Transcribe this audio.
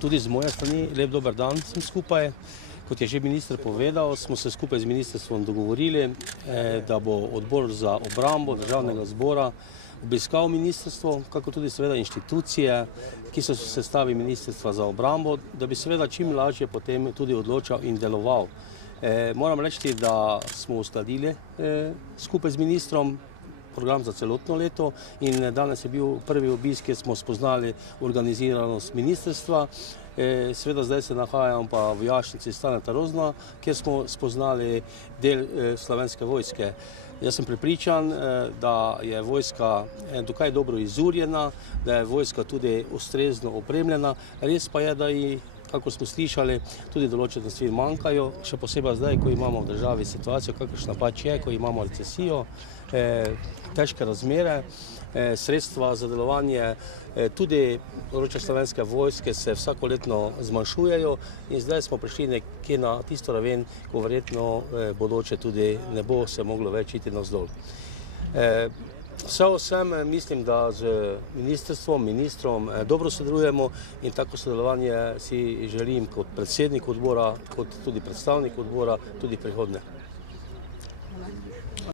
Tudi z moje strani lep dober dan vsem skupaj. Kot je že minister povedal, smo se skupaj z ministrstvom dogovorili, da bo odbor za obrambo državnega zbora obiskal ministrstvo, kako tudi seveda inštitucije, ki so v sestavi ministrstva za obrambo, da bi seveda čim lažje potem tudi odločal in deloval. Moram reči, da smo uskladili skupaj z ministrom program za celotno leto in danes je bil prvi obisk, kjer smo spoznali organiziranost ministrstva. Seveda zdaj se nahajam pa v Jašnici Staneta Rozna, kjer smo spoznali del Slovenske vojske. Jaz sem prepričan, da je vojska dokaj dobro izurjena, da je vojska tudi ustrezno opremljena. Res pa je, da ji, kako smo slišali, tudi določene stvari manjkajo, še posebej zdaj, ko imamo v državi situacijo, kakršna pač je, ko imamo recesijo, težke razmere, sredstva za delovanje tudi področja Slovenske vojske se vsakoletno zmanjšujejo in zdaj smo prišli nekje na tisto raven, ko verjetno bodoče tudi ne bo se moglo več iti navzdol. Vse vsem mislim, da z ministrom dobro sodelujemo in tako sodelovanje si želim kot predsednik odbora, kot tudi predstavnik odbora tudi prihodnje.